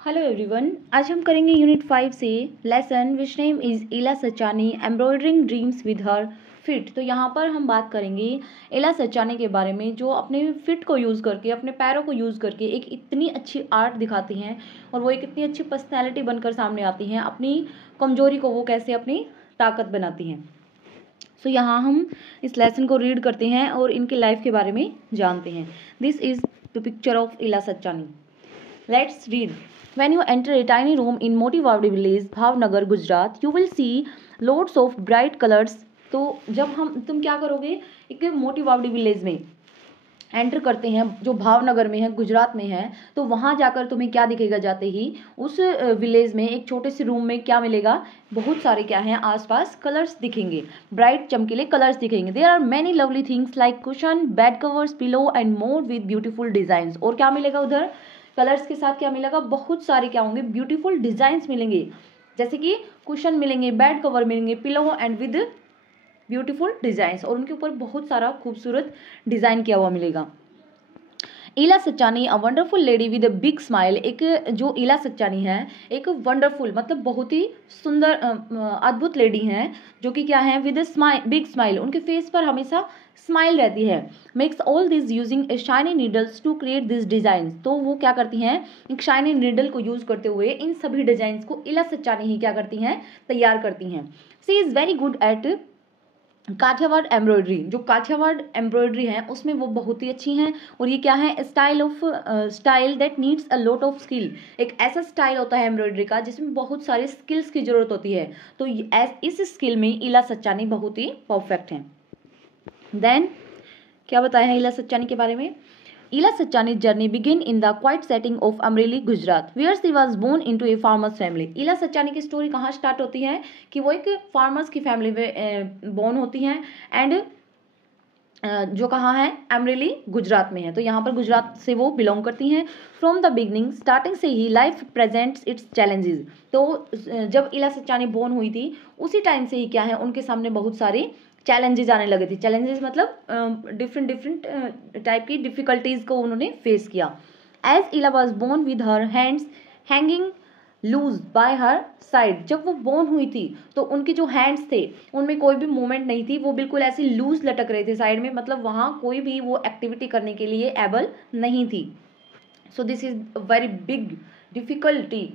Hello everyone, आज हम करेंगे यूनिट 5 से lesson which name is Ila Sachani embroidering dreams with her feet. तो यहाँ पर हम बात करेंगे इला सचानी के बारे में, जो अपने फिट को यूज़ करके, अपने पैरों को यूज़ करके एक इतनी अच्छी आर्ट दिखाती हैं और वो एक इतनी अच्छी पर्सनैलिटी बनकर सामने आती हैं। अपनी कमजोरी को वो कैसे अपनी ताकत बनाती हैं। सो यहाँ हम इस लेसन को रीड करते हैं और इनके लाइफ के बारे में जानते हैं। This is the picture of इला Sachani. Let's read. When you enter a tiny room in Motivavadi village, Bhavnagar, Gujarat, you will see loads of bright colors. तो जब तुम क्या करोगे, एक मोटिवावडी विलेज में एंटर करते हैं जो भावनगर में है, गुजरात में है, तो वहाँ जाकर तुम्हें क्या दिखेगा, जाते ही उस विलेज में एक छोटे से रूम में क्या मिलेगा, बहुत सारे क्या हैं आसपास कलर्स दिखेंगे, ब्राइट चमकीले कलर्स दिखेंगे। There are many lovely things like cushion, bed covers, pillow and more with beautiful designs. और क्या मिलेगा उधर, कलर्स के साथ क्या मिलेगा, बहुत सारे क्या होंगे, ब्यूटीफुल डिजाइंस मिलेंगे, जैसे कि कुशन मिलेंगे, बेड कवर मिलेंगे, pillow and with beautiful designs, और उनके ऊपर बहुत सारा खूबसूरत डिजाइन किया हुआ मिलेगा। Ila Sachani a wonderful lady with a big smile. एक जो इला सचानी है, एक वंडरफुल मतलब बहुत ही सुंदर अद्भुत लेडी हैं, जो कि क्या है, विद अ बिग स्माइल, उनके फेस पर हमेशा स्माइल रहती है। Makes all this using a shiny needles to create this design. तो वो क्या करती हैं, एक शाइनी नीडल को यूज करते हुए इन सभी डिजाइन को इला सचानी ही क्या करती हैं, तैयार करती हैं। She is very good at Kathiawad embroidery. जो काठियावाड़ एम्ब्रॉयडरी है उसमें वो बहुत ही अच्छी हैं। और ये क्या है, style that needs a lot of skill. एक ऐसा स्टाइल होता है एम्ब्रॉयडरी का जिसमें बहुत सारे स्किल्स की जरूरत होती है। तो इस स्किल में इला सचानी बहुत ही परफेक्ट हैं। देन क्या बताया है इला सचानी के बारे में। Ila Sachani journey begin in the quiet setting of Amreli, Gujarat, where she was born into a farmer's family. Ila Sachani की स्टोरी कहाँ स्टार्ट होती है, कि वो एक फार्मर्स की फैमिली में बोर्न होती हैं, एंड जो कहाँ है, अमरेली, गुजरात में है। तो यहाँ पर गुजरात से वो बिलोंग करती हैं। फ्रॉम द बिगनिंग, स्टार्टिंग से ही लाइफ प्रेजेंट्स इट्स चैलेंजेस। तो जब इला सचानी बोर्न हुई थी उसी टाइम से ही क्या है, उनके सामने बहुत सारे चैलेंजेस आने लगे थे। चैलेंजेस मतलब डिफरेंट टाइप की डिफिकल्टीज को उन्होंने फेस किया। As Ila was born with her hands hanging loose by her side. जब वो बोर्न हुई थी तो उनके जो हैंड्स थे उनमें कोई भी मूवमेंट नहीं थी, वो बिल्कुल ऐसे लूज लटक रहे थे साइड में, मतलब वहाँ कोई भी वो एक्टिविटी करने के लिए एबल नहीं थी। So this is very big difficulty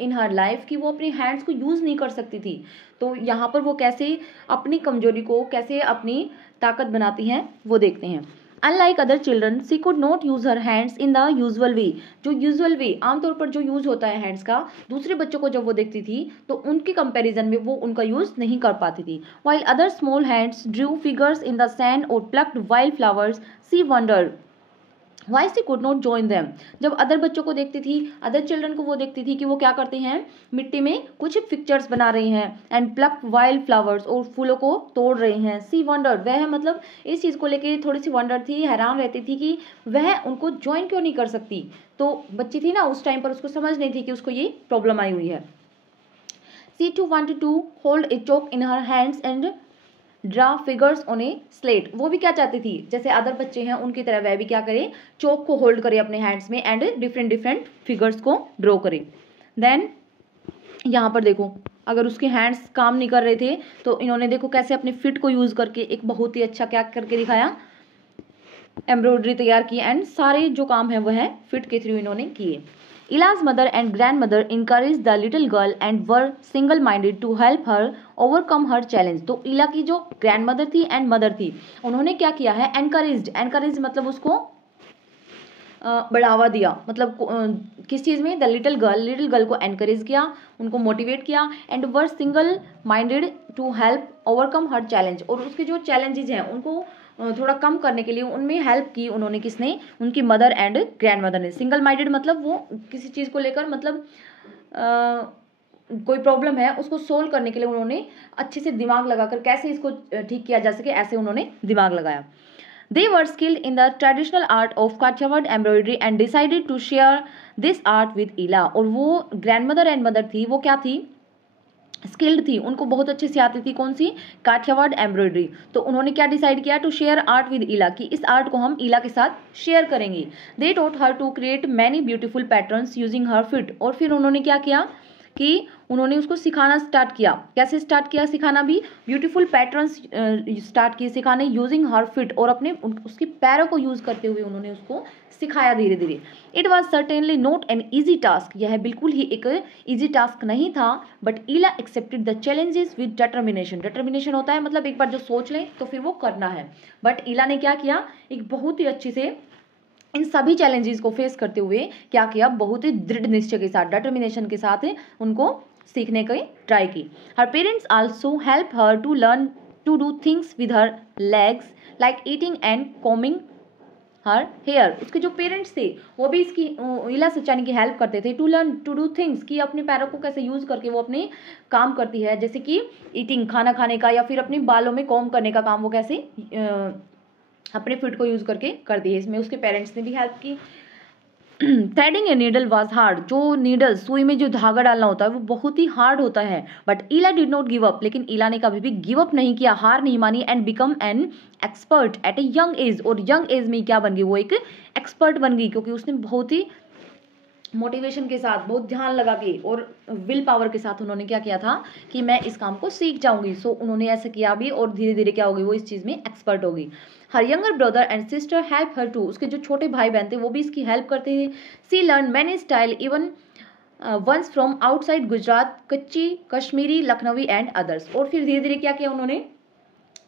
in her life, कि वो अपने हैंड्स को यूज़ नहीं कर सकती थी। तो यहाँ पर वो कैसे अपनी कमजोरी को कैसे अपनी ताकत बनाती हैं वो देखते हैं। Unlike other children she could not use her hands in the usual way. जो यूजुअल वे, आमतौर पर जो यूज होता है हैंड्स का, दूसरे बच्चों को जब वो देखती थी तो उनके कंपैरिजन में वो उनका यूज नहीं कर पाती थी। While other small hands drew figures in the sand और plucked wild flowers, she wondered why she could not join them. जब अदर बच्चों को देखती थी, अदर चिल्ड्रन को वो देखती थी कि वो क्या करते हैं, मिट्टी में कुछ पिक्चर्स बना रहे हैं, एंड प्लक वाइल्ड फ्लावर्स, और फूलों को तोड़ रहे हैं। सी वंडर, वह मतलब इस चीज़ को लेके थोड़ी सी वंडर थी, हैरान रहती थी कि वह उनको ज्वाइन क्यों नहीं कर सकती। तो बच्ची थी ना उस टाइम पर, उसको समझ नहीं थी कि उसको ये प्रॉब्लम आई हुई है। She too wanted to hold a chalk in her hands and draw figures on a slate. वो भी क्या चाहती थी, जैसे अदर बच्चे हैं उनकी तरह वह भी क्या करे, चौक को होल्ड करे अपने हैंड्स में एंड डिफरेंट फिगर्स को ड्रॉ करे। देन यहाँ पर देखो, अगर उसके हैंड्स काम नहीं कर रहे थे तो इन्होंने देखो कैसे अपने फिट को यूज करके एक बहुत ही अच्छा क्या करके दिखाया, एम्ब्रॉयडरी तैयार की, एंड सारे जो काम है वह फिट के थ्रू इन्होंने किए। इलाज mother and grand mother encourage the little girl and were single minded to help her overcome her challenge. तो इला की जो ग्रैंड मदर थी एंड मदर थी, उन्होंने क्या किया है, एनकरेज मतलब उसको बढ़ावा दिया, मतलब किस चीज़ में, द लिटिल गर्ल को एनकरेज किया, उनको मोटिवेट किया, and were single minded to help overcome her challenge. और उसके जो चैलेंजेस हैं उनको थोड़ा कम करने के लिए उनमें हेल्प की उन्होंने, किसने, उनकी मदर एंड ग्रैंड मदर ने। सिंगल माइंडेड मतलब वो किसी चीज़ को लेकर, मतलब कोई प्रॉब्लम है उसको सोल्व करने के लिए उन्होंने अच्छे से दिमाग लगाकर कैसे इसको ठीक किया जा सके, ऐसे उन्होंने दिमाग लगाया। They were skilled in the traditional art of Kathiawad embroidery and decided to share this art with Ila। और वो ग्रैंडमदर एंड मदर थी, वो क्या थी, स्किल्ड थी, उनको बहुत अच्छे से आती थी, कौन सी, काठियावाड़ एम्ब्रॉयडरी। तो उन्होंने क्या डिसाइड किया, टू शेयर आर्ट विद इला, कि इस आर्ट को हम इला के साथ शेयर करेंगे। They taught her to create many beautiful patterns using her feet, और फिर उन्होंने क्या किया कि उन्होंने उसको सिखाना स्टार्ट किया। कैसे स्टार्ट किया सिखाना भी, ब्यूटीफुल पैटर्न्स स्टार्ट किए सिखाने यूजिंग हर फिट, और अपने उसके पैरों को यूज करते हुए उन्होंने उसको सिखाया धीरे धीरे। It was certainly not an easy task, यह बिल्कुल ही एक ईजी टास्क नहीं था, but Ila accepted the challenges with determination. Determination होता है मतलब एक बार जो सोच लें तो फिर वो करना है, बट ईला ने क्या किया, एक बहुत ही अच्छे से इन सभी चैलेंजेस को फेस करते हुए क्या किया, बहुत ही दृढ़ निश्चय के साथ, डिटर्मिनेशन के साथ उनको सीखने की ट्राई की। Her parents also help her to learn to do things with her legs like eating and combing her hair. उसके जो पेरेंट्स थे वो भी इसकी इला सचानी की हेल्प करते थे, to learn to do things, कि अपने पैरों को कैसे यूज करके वो अपने काम करती है, जैसे कि ईटिंग खाना खाने का, या फिर अपने बालों में कॉम्ब करने का काम वो कैसे अपने फिट को यूज करके करती है। इसमें उसके पेरेंट्स ने भी हेल्प की। Threading a needle was hard, जो नीडल सुई में जो धागा डालना होता है वो बहुत ही हार्ड होता है, but Ila did not give up, लेकिन ईला ने कभी भी गिव अप नहीं किया, हार नहीं मानी, and become an expert at a young age, और यंग एज में क्या बन गई, वो एक एक्सपर्ट बन गई, क्योंकि उसने बहुत ही मोटिवेशन के साथ, बहुत ध्यान लगा के और विल पावर के साथ उन्होंने क्या किया था कि मैं इस काम को सीख जाऊंगी। सो उन्होंने ऐसा किया भी, और धीरे धीरे क्या हो गई, वो इस चीज़ में एक्सपर्ट हो गई। Her younger brother and sister help her too, उसके जो छोटे भाई बहन थे वो भी इसकी हेल्प करते थे। She learn many style even ones from outside Gujarat, Kutchi, Kashmiri, Lucknowi and others. और फिर धीरे धीरे क्या किया उन्होंने,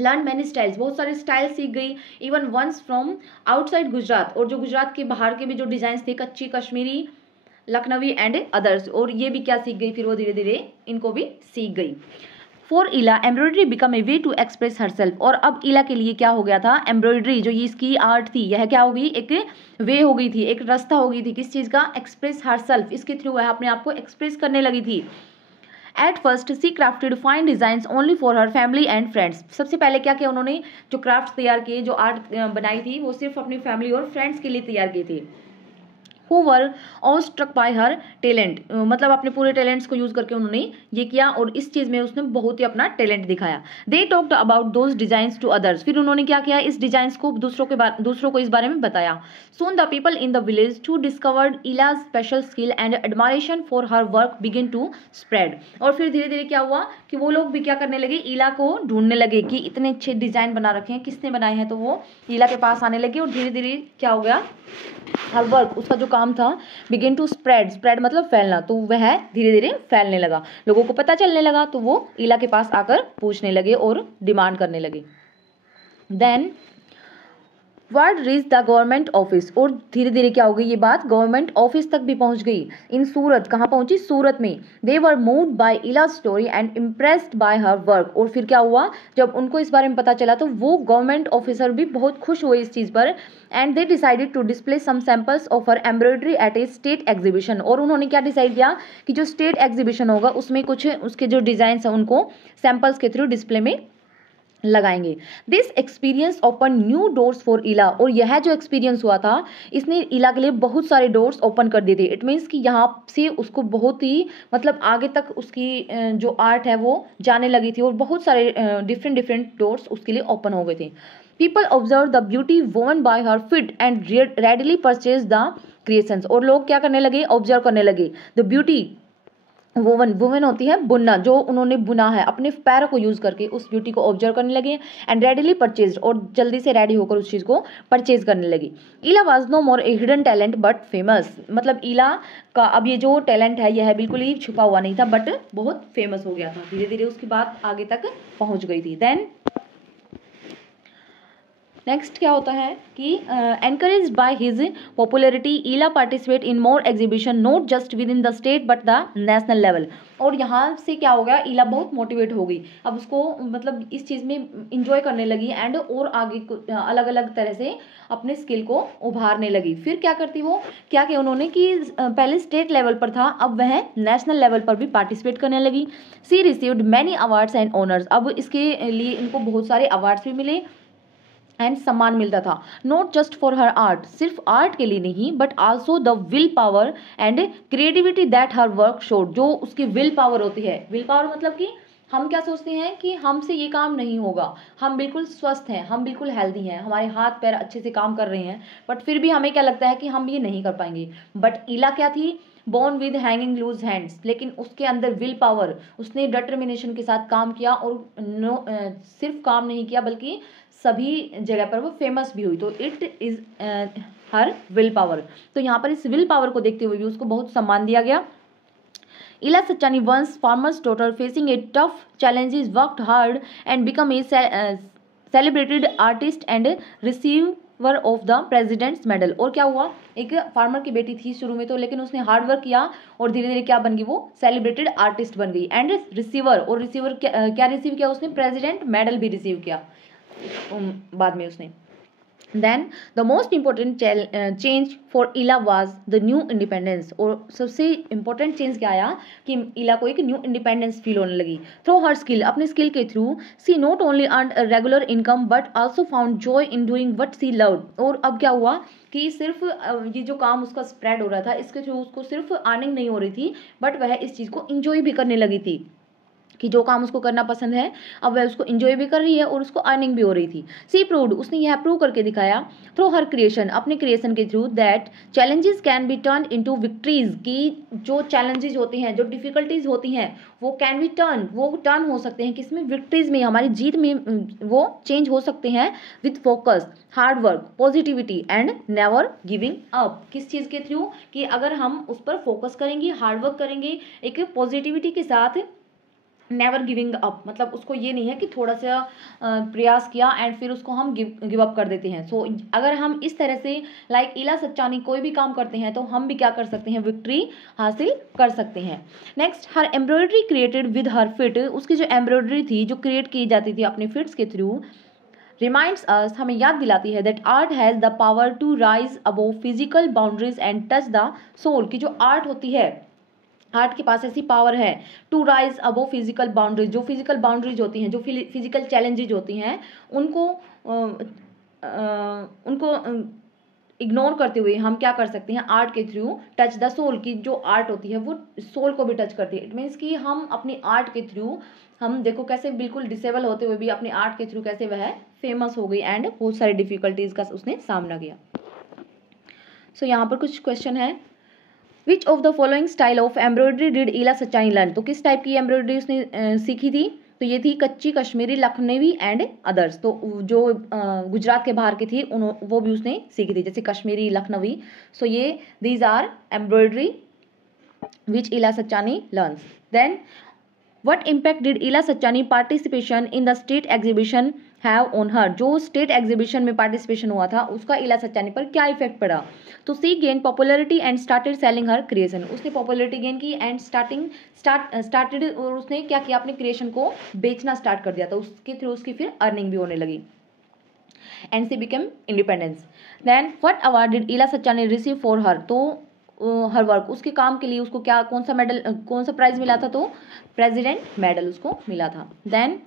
लर्न मैनी स्टाइल्स, बहुत सारे स्टाइल सीख गई, even ones from outside Gujarat, और जो गुजरात के बाहर के भी जो डिजाइन थे, कच्ची, कश्मीरी, लखनवी एंड अदर्स, और ये भी क्या सीख गई, फिर वो धीरे धीरे इनको भी सीख गई। For Ila embroidery become a way to express herself, और अब इला के लिए क्या हो गया था, एम्ब्रॉयडरी जो ये इसकी आर्ट थी, यह क्या हो गई, एक वे हो गई थी, एक रास्ता हो गई थी, किस चीज़ का, एक्सप्रेस हरसेल्फ, इसके थ्रू वह अपने आप को एक्सप्रेस करने लगी थी। At first she crafted fine design only for her family and friends, सबसे पहले क्या किया उन्होंने, जो क्राफ्ट तैयार किए, जो आर्ट बनाई थी, वो सिर्फ अपनी फैमिली और फ्रेंड्स के लिए तैयार किए थे। who were all struck by her talent, मतलब अपने पूरे टैलेंट्स को यूज करके उन्होंने ये किया, और इस चीज में उसने बहुत ही अपना टैलेंट दिखाया। They talked about those designs to others, फिर उन्होंने क्या किया, इस डिजाइन्स को दूसरों को इस बारे में बताया। Soon the people in the village too discovered Ila's special skill and admiration for her work begin to spread, और फिर धीरे धीरे क्या हुआ कि वो लोग भी क्या करने लगे, इला को ढूंढने लगे कि इतने अच्छे डिजाइन बना रखे हैं, किसने बनाए हैं, तो वो इला के पास आने लगे, और धीरे धीरे क्या हो गया, हर वर्क, उसका जो काम था, बिगिन टू स्प्रेड, स्प्रेड मतलब फैलना, तो वह धीरे धीरे फैलने लगा, लोगों को पता चलने लगा, तो वो इला के पास आकर पूछने लगे और डिमांड करने लगे। Then word reach the government office, और धीरे धीरे क्या हो गई ये बात, गवर्नमेंट ऑफिस तक भी पहुंच गई। इन सूरत, कहाँ पहुंची, सूरत में। दे वर मूव्ड बाय इलाज story and impressed by her work, और फिर क्या हुआ, जब उनको इस बारे में पता चला तो वो गवर्नमेंट ऑफिसर भी बहुत खुश हुए इस चीज़ पर, and they decided to display some samples of her embroidery at a state exhibition, और उन्होंने क्या डिसाइड किया कि जो स्टेट एग्जीबिशन होगा उसमें कुछ उसके जो डिजाइन है उनको सैम्पल्स के थ्रू डिस्प्ले में लगाएंगे। This experience open new doors for इला, और यह जो एक्सपीरियंस हुआ था इसने इला के लिए बहुत सारे डोर्स ओपन कर दिए थे। इट मीन्स कि यहाँ से उसको बहुत ही मतलब आगे तक उसकी जो आर्ट है वो जाने लगी थी, और बहुत सारे डिफरेंट डोर्स उसके लिए ओपन हो गए थे। पीपल ऑब्जर्व द ब्यूटी वोन bye her fit and readily purchase the creations, और लोग क्या करने लगे, ऑब्जर्व करने लगे द ब्यूटी, वुवन होती है बुनना, जो उन्होंने बुना है अपने पैरों को यूज करके, उस ब्यूटी को ऑब्जर्व करने लगे, एंड रेडिली परचेज, और जल्दी से रेडी होकर उस चीज को परचेज करने लगी। Ila was no more a hidden talent but famous, मतलब इला का अब ये जो टैलेंट है यह बिल्कुल ही छुपा हुआ नहीं था, बट बहुत फेमस हो गया था, धीरे धीरे उसकी बात आगे तक पहुंच गई थी। देन नेक्स्ट क्या होता है कि एनकरेज बाय हिज पॉपुलरिटी इला participate in more exhibition not just with in the state but the national level, और यहाँ से क्या हो गया, इला बहुत मोटिवेट हो गई, अब उसको मतलब इस चीज़ में इंजॉय करने लगी, एंड और आगे अलग अलग तरह से अपने स्किल को उभारने लगी। फिर क्या करती वो, क्या किया उन्होंने कि पहले स्टेट लेवल पर था, अब वह नेशनल लेवल पर भी पार्टिसिपेट करने लगी। She received many awards and honours, अब इसके लिए इनको बहुत सारे अवार्ड्स भी मिले, एंड सम्मान मिलता था, not just for her art, सिर्फ आर्ट के लिए नहीं, but also the will power and creativity that her work showed, जो उसकी विल पावर होती है। विल पावर मतलब कि हम क्या सोचते हैं कि हमसे ये काम नहीं होगा, हम बिल्कुल स्वस्थ हैं, हम बिल्कुल हेल्दी हैं, हमारे हाथ पैर अच्छे से काम कर रहे हैं, बट फिर भी हमें क्या लगता है कि हम ये नहीं कर पाएंगे। बट इला क्या थी, born with hanging loose hands, लेकिन उसके अंदर विल पावर, उसने डिटर्मिनेशन के साथ काम किया और सिर्फ काम नहीं किया बल्कि सभी जगह पर वो फेमस भी हुई। तो it is her will power. तो यहाँ पर इस विल पावर को देखते हुए भी उसको बहुत सम्मान दिया गया। Ila Sachani once farmer's daughter facing a tough challenges worked hard and become a celebrated artist and receiver of the president's medal. और क्या हुआ, एक फार्मर की बेटी थी शुरू में तो, लेकिन उसने हार्ड वर्क किया और धीरे धीरे क्या बन गई, वो सेलिब्रेटेड आर्टिस्ट बन गई एंड रिसीवर, और रिसीवर क्या रिसीव किया उसने, प्रेसिडेंट मेडल भी रिसीव किया बाद में उसने। Then the most important change for Ila was the new independence, और सबसे इंपॉर्टेंट चेंज क्या आया कि इला को एक न्यू इंडिपेंडेंस फील होने लगी। थ्रू हर स्किल, अपने स्किल के through, she not only earn regular income but also found joy in doing what she loved. और अब क्या हुआ कि सिर्फ ये जो काम उसका स्प्रेड हो रहा था, इसके थ्रू उसको सिर्फ अर्निंग नहीं हो रही थी, बट वह इस चीज़ को इंजॉय भी करने लगी थी कि जो काम उसको करना पसंद है अब वह उसको एंजॉय भी कर रही है और उसको अर्निंग भी हो रही थी। सी प्रूव्ड, उसने यह प्रूव करके दिखाया थ्रू हर क्रिएशन, अपने क्रिएशन के through, that challenges can be turn into victories, की जो चैलेंजेस होते हैं, जो डिफिकल्टीज होती हैं, वो कैन बी टर्न, वो टर्न हो सकते हैं किसमें, विक्ट्रीज में, हमारी जीत में वो चेंज हो सकते हैं with focus, hard work, positivity and never giving up. किस चीज़ के थ्रू, कि अगर हम उस पर फोकस करेंगे, हार्ड वर्क करेंगे, एक पॉजिटिविटी के साथ, नेवर गिविंग अप, मतलब उसको ये नहीं है कि थोड़ा सा प्रयास किया एंड फिर उसको हम गिव अप कर देते हैं। सो अगर हम इस तरह से लाइक इला सचानी कोई भी काम करते हैं तो हम भी क्या कर सकते हैं, विक्ट्री हासिल कर सकते हैं। Next, her embroidery created with her fit, उसकी जो एम्ब्रॉयडरी थी जो क्रिएट की जाती थी अपने फिट्स के थ्रू, रिमाइंड्स अस, हमें याद दिलाती है, that art has the power to rise above physical boundaries and touch the soul, की जो आर्ट होती है, आर्ट के पास ऐसी पावर है to rise above physical boundaries, जो फिजिकल बाउंड्रीज होती हैं, जो फिजिकल चैलेंजेज होती हैं, उनको इग्नोर करते हुए हम क्या कर सकते हैं, आर्ट के थ्रू टच द सोल, की जो आर्ट होती है वो सोल को भी टच करती है। इट मीन्स कि हम अपनी आर्ट के थ्रू, हम देखो कैसे बिल्कुल डिसेबल होते हुए भी अपने आर्ट के थ्रू कैसे वह फेमस हो गई एंड बहुत सारी डिफिकल्टीज का उसने सामना किया। सो यहाँ पर कुछ क्वेश्चन है, which of the following style of embroidery did Ila Sachani learn, तो किस टाइप की एम्ब्रॉयडरी उसने सीखी थी, तो ये थी कच्ची, कश्मीरी, लखनवी एंड अदर्स। तो जो गुजरात के बाहर की थी वो भी उसने सीखी थी, जैसे कश्मीरी, लखनवी। सो ये these are embroidery which Ila Sachani learns. Then What impact did Ila Sachani participation in the state exhibition have on her, जो स्टेट एग्जीबिशन में पार्टिसिपेशन हुआ था उसका इला सचानी पर क्या इफेक्ट पड़ा, तो she gain popularity and started selling her creation, उसने पॉपुलरिटी गेन की एंड स्टार्टेड और उसने क्या किया, अपने क्रिएशन को बेचना स्टार्ट कर दिया, तो उसके थ्रू उसकी फिर अर्निंग भी होने लगी and she become independence. Then what award did Ila Sachani receive for her, तो हर वर्क, उसके काम के लिए उसको क्या, कौन सा मेडल, कौन सा प्राइज मिला था, तो प्रेसिडेंट मेडल उसको मिला था। Then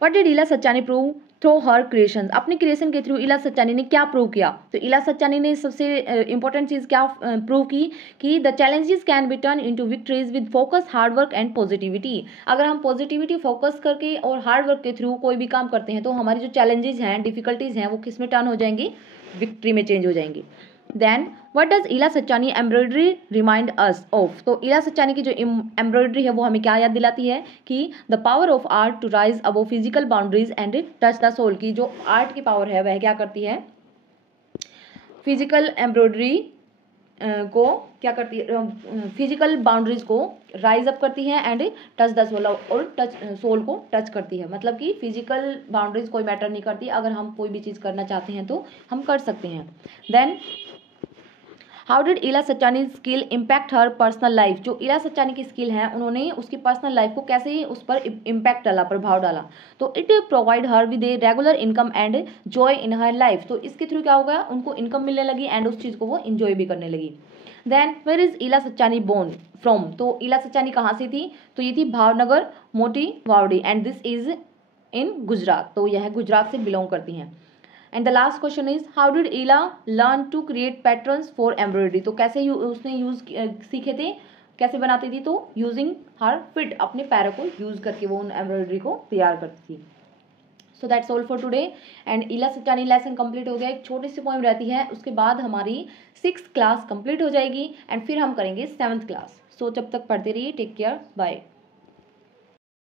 what did Ila Sachani prove through her creations, अपने क्रिएशन के थ्रू इला सचानी ने क्या प्रूव किया, तो इला सचानी ने सबसे इंपॉर्टेंट चीज़ क्या प्रूव की कि the challenges can be turn into victories with focus, hard work and positivity. अगर हम पॉजिटिविटी, फोकस करके और हार्ड वर्क के थ्रू कोई भी काम करते हैं तो हमारी जो चैलेंजेस हैं, डिफिकल्टीज हैं, वो किस में टर्न हो जाएंगी, विक्ट्री में चेंज हो जाएंगी। देन व्हाट डज इला Sachani embroidery remind us of, तो इला सचानी की जो एम्ब्रॉयडरी है वो हमें क्या याद दिलाती है कि the power of art to rise above physical boundaries and touch the soul, की जो आर्ट की पावर है वह क्या करती है, फिजिकल एम्ब्रॉयडरी को क्या करती है, फिजिकल बाउंड्रीज को राइज अप करती है एंड टच द सोल, और टच सोल को टच करती है, मतलब कि फिजिकल बाउंड्रीज कोई मैटर नहीं करती, अगर हम कोई भी चीज़ करना चाहते हैं तो हम कर सकते हैं। Then how did Ila Sachani skill impact her personal life, जो इला सचानी की स्किल है उन्होंने उसकी पर्सनल लाइफ को कैसे उस पर इम्पैक्ट डाला, प्रभाव डाला, तो it provide her with a regular income and joy in her life, तो इसके थ्रू क्या होगा, उनको इनकम मिलने लगी एंड उस चीज़ को वो इंजॉय भी करने लगी। देन वेयर इज इला सचानी बोर्न फ्रॉम, तो इला सचानी कहाँ से थी, तो ये थी Bhavnagar Moti Vavdi and this is in Gujarat, तो यह गुजरात से बिलोंग करती हैं। And the last question is how did Ila learn to create patterns for embroidery, तो कैसे उसने सीखे थे, कैसे बनाती थी, तो यूजिंग हर फिट, अपने पैरों को यूज करके वो उन एम्ब्रॉयडरी को तैयार करती थी। So that's all for today and Ila Sachani lesson complete हो गया। एक छोटी सी पोएम रहती है, उसके बाद हमारी 6th क्लास कंप्लीट हो जाएगी एंड फिर हम करेंगे 7th क्लास। सो जब तक पढ़ते रहिए, टेक केयर, बाय।